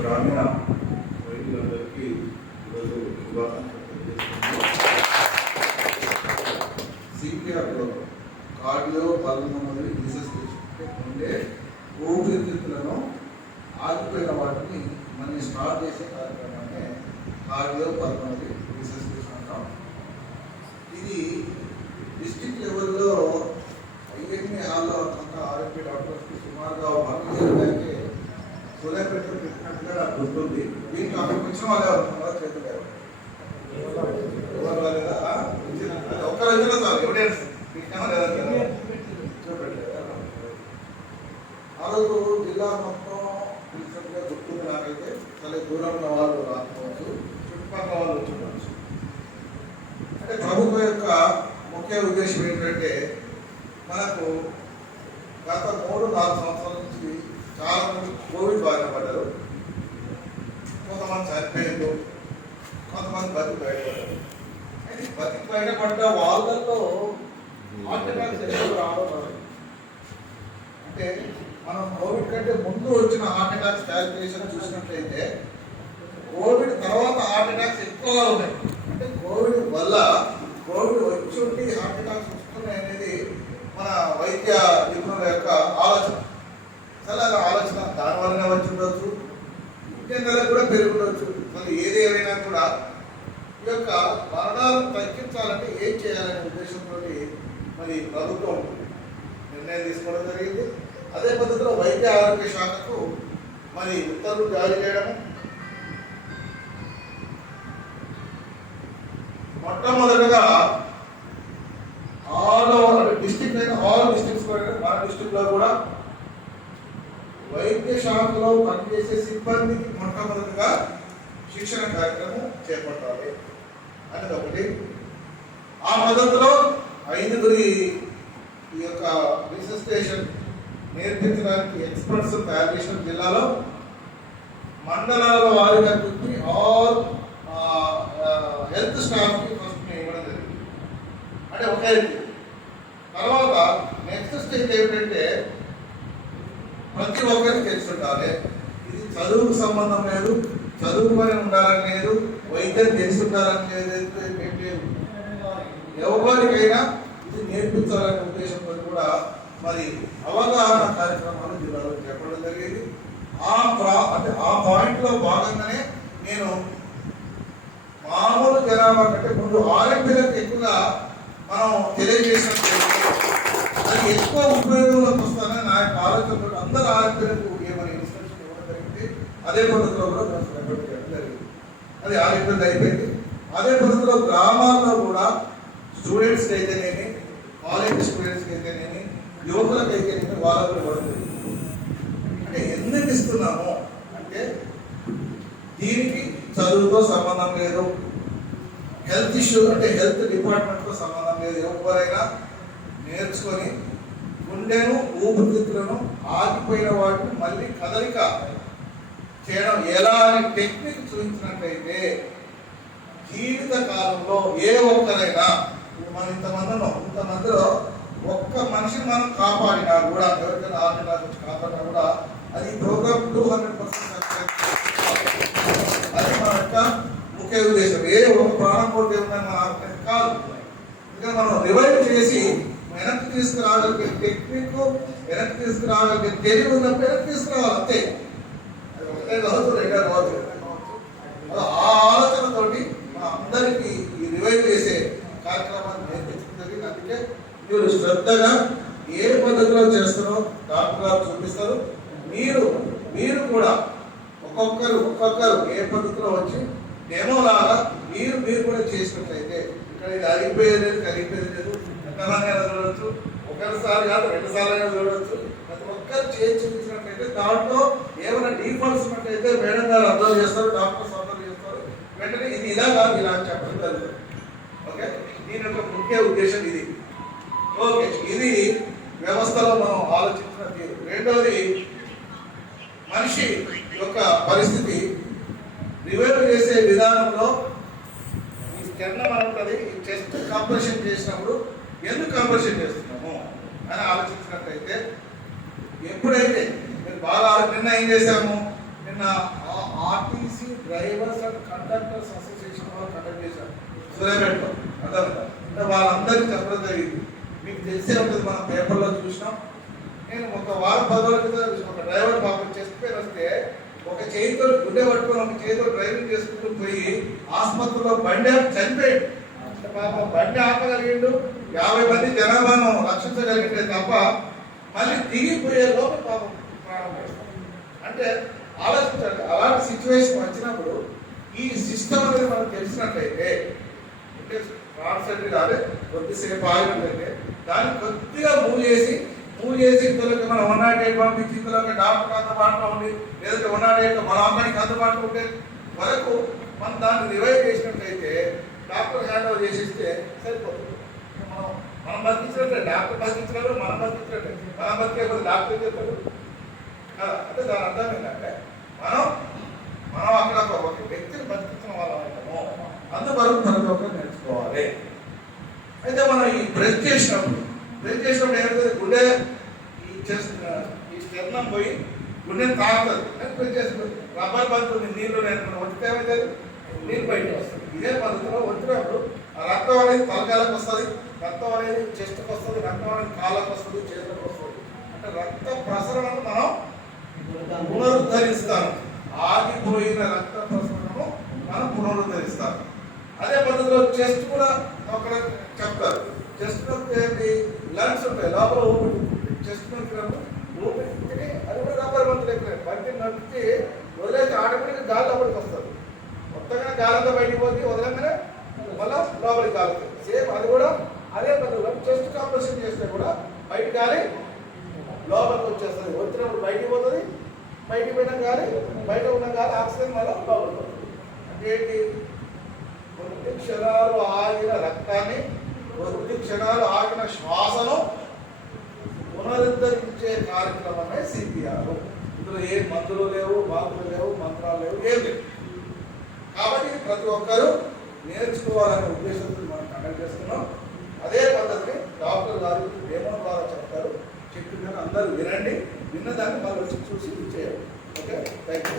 గ్రామీణ వైద్యులందరికీ ఈరోజు శుభాకాంక్షలు తెలియజేస్తున్నాను. సిపిఆర్లో కార్డియో పల్మనరీ రిసస్టేషన్ ఉండే ఊపిరితిత్తులను ఆగిపోయిన వాటిని మనం స్టార్ట్ చేసే కార్యక్రమాన్ని కార్డియో పల్మనరీ రిసస్టేషన్ అంటాం. ఇది డిస్ట్రిక్ట్ లెవెల్లో ఐఎంఏ హాల్లో ఆర్ఎంపీ డాక్టర్స్కి సుమారుగా 1 year బ్యాకే సూర్యాపేట పెట్టినట్టుగా నాకు గుర్తుంది. దీనికి అక్కడికి వచ్చిన వాళ్ళే అవుతున్నారు చేతులు ఎవరు రాలేదా? ఒక్క రోజులో చాలు ఎవిడెన్స్ చూపెట్టలేదా? ఆ రోజు జిల్లా మొత్తం రీసెంట్గా గుర్తుంది నాకైతే. చాలా దూరంలో వాళ్ళు రాకపోవచ్చు, చుట్టుపక్కల వాళ్ళు వచ్చుకోవచ్చు. అంటే ప్రభుత్వం యొక్క ముఖ్య ఉద్దేశం ఏంటంటే మనకు గత 3-4 సంవత్సరాల నుంచి చాలా మంది కోవిడ్ బారిన పడ్డారు. కొంతమంది చనిపోయారు, కొంతమంది బతికి బయటపడ్డారు. అయితే బతికి బయటపడ్డ వాళ్ళల్లో హార్ట్ అటాక్స్ ఎక్కువ రావడం. అంటే మనం కోవిడ్ కంటే ముందు వచ్చిన హార్ట్ అటాక్స్ క్యాలిక్యులేషన్ చూసినట్లయితే కోవిడ్ తర్వాత హార్ట్ అటాక్స్ ఎక్కువగా ఉన్నాయి. అంటే కోవిడ్ వల్ల కోవిడ్ వచ్చి ఉండి హార్ట్ అటాక్స్ వస్తున్నాయి అనేది మన వైద్య నిపుణుల యొక్క ఆలోచన. చాలా ఆలోచన దానివల్లనే వచ్చి ఉండొచ్చు, ఇంకెందుకు కూడా పెరిగి ఉండొచ్చు. మరి ఏది ఏమైనా కూడా ఈ యొక్క మరణాలను తగ్గించాలంటే ఏం చేయాలనే ఉద్దేశంతో మరి ప్రభుత్వం నిర్ణయం తీసుకోవడం జరిగింది. అదే పద్ధతిలో వైద్య ఆరోగ్య శాఖకు మరి ఉత్తర్వులు జారీ చేయడము. మొట్టమొదటిగా డిస్ట్రిక్ట్ అయిన ఆల్ డిస్ట్రిక్ట్స్ మన డిస్ట్రిక్ట్లో కూడా వైద్య శాఖలో పనిచేసే సిబ్బందికి మొట్టమొదటిగా శిక్షణ కార్యక్రమం చేపట్టాలి అనేది ఒకటి. ఆ పద్ధతిలో 5 ఈ యొక్క రిసస్టేషన్ నేర్పించడానికి ఎక్స్పర్ట్స్ తయారు చేసిన జిల్లాలో మండలాల వారిగా గుర్తి ఆల్ హెల్త్ స్టాఫ్కి ఫస్ట్ మేము ఇవ్వడం జరిగింది. అంటే ఒకే తర్వాత నెక్స్ట్ స్టేజ్ ఏమిటంటే ప్రతి ఒక్కరికి తెలిసి ఉండాలి. ఇది చదువుకు సంబంధం లేదు, చదువుకొని ఉండాలని లేదు, వైద్యం తెలిసి ఉండాలని లేదు, ఏం లేదు. ఎవరికైనా ఇది నేర్పించాలనే ఉద్దేశంతో కూడా మరి అవగాహన కార్యక్రమాలు జిల్లాలో చేపట్టడం జరిగింది. అంటే ఆ పాయింట్లో భాగంగానే నేను మామూలు జనాభా కంటే ముందు ఆర్ఎంపీలకు ఎక్కువగా మనం తెలియజేసినట్టు అది ఎక్కువ ఉపయోగంలోకి వస్తానని నా యొక్క ఆలోచనతో అందరూ ఆర్ఎంపీలకు ఏమని ఇన్స్ట్రక్షన్ ఇవ్వడం జరిగింది. అదే పద్ధతిలో కూడా జరిగింది. అది ఆర్ఎంపీలు అయిపోయింది. అదే పద్ధతిలో గ్రామాల్లో కూడా స్టూడెంట్స్కి అయితేనేమి, కాలేజ్ స్టూడెంట్స్కి అయితేనేమి, యువకులకు అయితేనేమి వాళ్ళకు ఇవ్వడం జరిగింది. అంటే ఎందుకు ఇస్తున్నాము అంటే దీనికి చదువుతో సంబంధం లేదు, హెల్త్ ఇష్యూ అంటే హెల్త్ డిపార్ట్మెంట్తో సంబంధం లేదు. ఎవరైనా నేర్చుకొని గుండెను ఊపిరితిత్తులను ఆగిపోయిన వాటిని మళ్ళీ కదలిక చేయడం ఎలా అని టెక్నిక్ చూపించినట్లయితే జీవిత కాలంలో ఏ ఒక్కరైనా మనం ఇంతమందిలో ఒక్క మనిషిని మనం కాపాడినా కూడా, ఎవరికైనా ఆర్టిలాగా వచ్చి కాపాడినా కూడా అది ప్రోగ్రామ్ 200% అది మన యొక్క ముఖ్య ఉద్దేశం. ఏ ఒక ప్రాణం పోతే ఉందని మన ఆరోగ్యం కాదు. ఇంకా మనం రివైవ్ చేసి వెనక్కి తీసుకురాగలిగే టెక్నిక్, వెనక్కి తీసుకురాగలిగే తెలివి ఉన్నప్పుడు వెనక్కి తీసుకురావాలి అంతే. అది ఒకటే కావచ్చు, రెండో కావచ్చు. ఆ ఆలోచనతోటి మన అందరికీ ఈ రివైవ్ చేసే కార్యక్రమాన్ని నేర్పించడం జరిగింది. అందుకే మీరు శ్రద్ధగా ఏ పద్ధతిలో చేస్తారో డాక్టర్ గారు చూపిస్తారు. మీరు కూడా ఒక్కొక్కరు ఏ పద్ధతిలో వచ్చి డెమో లాగా మీరు కూడా చేసినట్లయితే ఇక్కడ ఇది అరిగిపోయేది లేదు, కరిగిపోయేది లేదు. ఎంతమంది అయినా చూడవచ్చు, ఒకసారి కాదు 2 సార్లు అయినా చూడవచ్చు. ప్రతి ఒక్కరు చేసి చూపించినట్లయితే దాంట్లో ఏమైనా డీఫాల్ట్స్ ఉన్నట్లయితే మేడం గారు అర్థం చేస్తారు, డాక్టర్స్ అర్థం చేస్తారు. వెంటనే ఇది ఇలా కాదు, ఇలా అని చెప్పడం జరుగుతుంది. ఓకే, దీని యొక్క ముఖ్య ఉద్దేశం ఇది. ఓకే, ఇది వ్యవస్థలో మనం ఆలోచించిన తీరు. రెండవది మనిషి యొక్క పరిస్థితి రివైవ్ చేసే విధానంలో ఈ స్టెర్నం ఉంటుంది. ఈ చెస్ట్ కంప్రెషన్ చేసినప్పుడు ఎందుకు కంప్రెషన్ చేస్తున్నాము అని ఆలోచించినట్లయితే ఎప్పుడైతే మీరు బాగా నిన్న ఏం చేశాము, నిన్న RTC drivers and conductors association వాళ్ళు కండక్ట్ చేశారు సూర్యాపేటలో. అర్థమైందా? అంటే వాళ్ళందరికీ చెప్పడం జరిగింది. మీకు తెలిసే ఉంటుంది, మనం పేపర్లో చూసినాం. నేను ఒక వారం 10 రోజుల క్రితం ఒక డ్రైవర్ పాపం చెస్ట్ పెయిన్ వస్తే ఒక చేతితో గుండె పట్టుకొని ఒక చేతితో డ్రైవింగ్ చేసుకుంటూ పోయి ఆసుపత్రిలో బండి చనిపోయాడు. అంటే పాపం బండి ఆపగలిగిండు, 50 మంది జనాభాను రక్షించగలిగితే తప్ప మళ్ళీ దిగిపోయే లోపల పాపం ప్రాణం చేస్తాం. అంటే ఆలోచించండి, అలాంటి సిచ్యువేషన్ వచ్చినప్పుడు ఈ సిస్టమ్ అనేది మనకు తెలిసినట్లయితే కాన్సెప్ట్ కాదు, కొద్దిసేపు ఆగినట్లయితే దాన్ని కొద్దిగా మూవ్ చేసి ఇందులోకి మనం 108 పంపించి ఇందులోకి డాక్టర్ అందుబాటులో ఉండి, లేదంటే 108 మన అమ్మడికి అందుబాటులో ఉండే వరకు మనం దాన్ని రివైవ్ చేసినట్లయితే డాక్టర్ హ్యాండ్ ఓవర్ చేసిస్తే సరిపోతుంది. మనం బతికించినట్లే డాక్టర్ బతికించినట్టు మనం బతికించినట్టే, మనం బతికే డాక్టర్ చెప్తాడు కదా. అంటే దాని అర్థం ఏంటంటే మనం అక్కడ ఒక వ్యక్తిని బతికించిన వాళ్ళం అవుతాము. అందువరకు ప్రతి ఒక్కరు నేర్చుకోవాలి. అయితే మనం ఈ బ్రెష్ చేసినప్పుడు ఏమవుతుంది, గుండె ఈ స్టెర్నం పోయి గుండె తాగుతుంది. బ్రెష్ చేస్తుంది, రబ్బర్ బంతుంది నీళ్ళు నేర్చుకుని ఒత్తితే ఏమవుతుంది, నీళ్ళు బయటకు వస్తుంది. ఇదే పద్ధతిలో వచ్చినప్పుడు ఆ రక్తం అనేది తలకాయలకు వస్తుంది, రక్తం అనేది చెస్ట్కి వస్తుంది, రక్తం అనేది కాళ్ళకు వస్తుంది, చేతులకు వస్తుంది. అంటే రక్త ప్రసరణను మనం పునరుద్ధరిస్తాం. ఆగిపోయిన రక్త ప్రసరణను మనం పునరుద్ధరిస్తాం. అదే పద్ధతిలో చెస్ట్ కూడా ఒక చెప్తారు. చెస్ట్ ఏంటి, లంగ్స్ ఉంటాయి, లోపల ఊపిరి చెస్ట్ ఊపిరి అది కూడా రబ్బర్ బంతులు ఎక్కువ బంతి నడిచి వదిలేసి ఆటోమేటిక్ గాలి లోపలికి వస్తుంది. మొత్తగా గాలితో బయటికి పోతే వదలంగానే మళ్ళీ లోపలికి గాలి వస్తుంది. సేమ్ అది కూడా అదే పద్ధతిలో చెస్ట్ కాంప్రెషన్ చేస్తే కూడా బయట గాలి లోపలికి వచ్చేస్తుంది. వచ్చినప్పుడు బయటికి పోతుంది, బయటికి పోయిన గాలి బయట ఉన్న గాలి ఆక్సిజన్ మళ్ళీ లోపలికి వస్తుంది. అంటే ఏంటి, కొద్ది క్షణాలు ఆగిన రక్తాన్ని, కొద్ది క్షణాలు ఆగిన శ్వాసను పునరుద్ధరించే కార్యక్రమమే సిపిఆర్. ఇందులో ఏ మందులు లేవు, బాధలు లేవు, మంత్రాలు లేవు, ఏం లేవు. కాబట్టి ప్రతి ఒక్కరూ నేర్చుకోవాలనే ఉద్దేశంతో మనం కండక్ట్ చేస్తున్నాం. అదే పద్ధతిని డాక్టర్ గారు డెమో ద్వారా చెప్తారు. చెప్పిన అందరూ వినండి, విన్నదాన్ని వాళ్ళు వచ్చి చూసి చేయాలి. Okay, thank you.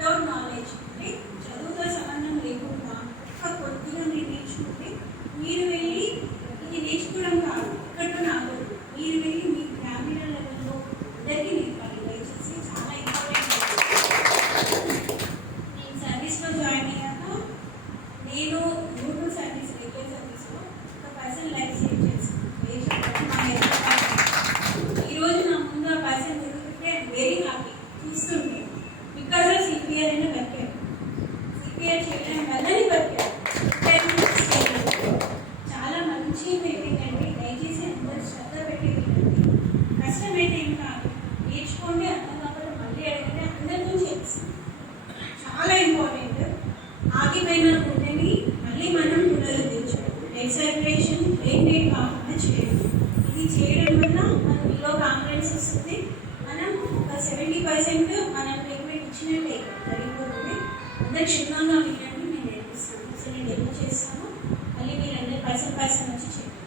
Without knowledge అంటే చదువుతో సంబంధం లేకుండా కొద్దిగా మీరు నేర్చుకుంటే మీరు వెళ్ళి ఇది నేర్చుకోవడం కాదు, ఇక్కడతో నాగదు, మీరు వెళ్ళి మీ గ్రామీణ లెవెల్లో అందరికీ నేర్పాలి. దయచేసి చాలా ఇంపార్టెంట్. నేను సర్వీస్లో జాయిన్ అయ్యాక నేను యూట్యూబ్ సర్వీస్, రేడియో సర్వీస్లో ఒక పర్సన్ లైఫ్ సేవ్ చేస్తాను. ఈరోజు నా ముందు ఆ పర్సన్ దొరికితే వెరీ హ్యాపీ చూస్తుంటే. బికాస్ ఆఫ్ సిపిఆర్ అయినా బతికారు, సిపిఆర్ చేయడం వల్లనే బతికారు. చాలా మంచి ఏంటంటే దయచేసి అందరూ శ్రద్ధ పెట్టేది కష్టమైతే ఏం కాదు, నేర్చుకోండి. అర్థం కాకపోతే మళ్ళీ అడిగితే అందరితో చేస్తాం. చాలా ఇంపార్టెంట్. ఆగిపోయిన గుండెని మళ్ళీ మనం పునరుద్ధరించాలి. బ్లడ్ సర్క్యులేషన్ బ్రెయిన్ రేట్ కాకుండా చేయాలి. ఇది చేయడం వల్ల మన మీలో కాన్ఫిడెన్స్ వస్తుంది. మనం ఒక 70% మనం ట్రీట్మెంట్ ఇచ్చినట్టే జరిగిపోతుంది. అందరు క్షుణ్ణంగా వినండి, నేను నేర్పిస్తాను. సో నేను డెమో చేస్తాను, మళ్ళీ మీరు అందరు పర్సన్ వచ్చి చేయండి.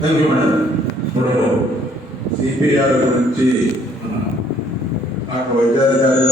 Thank you madam. ఇప్పుడు సిపిఆర్ గురించి డాక్టర్ వైద్యాధికారి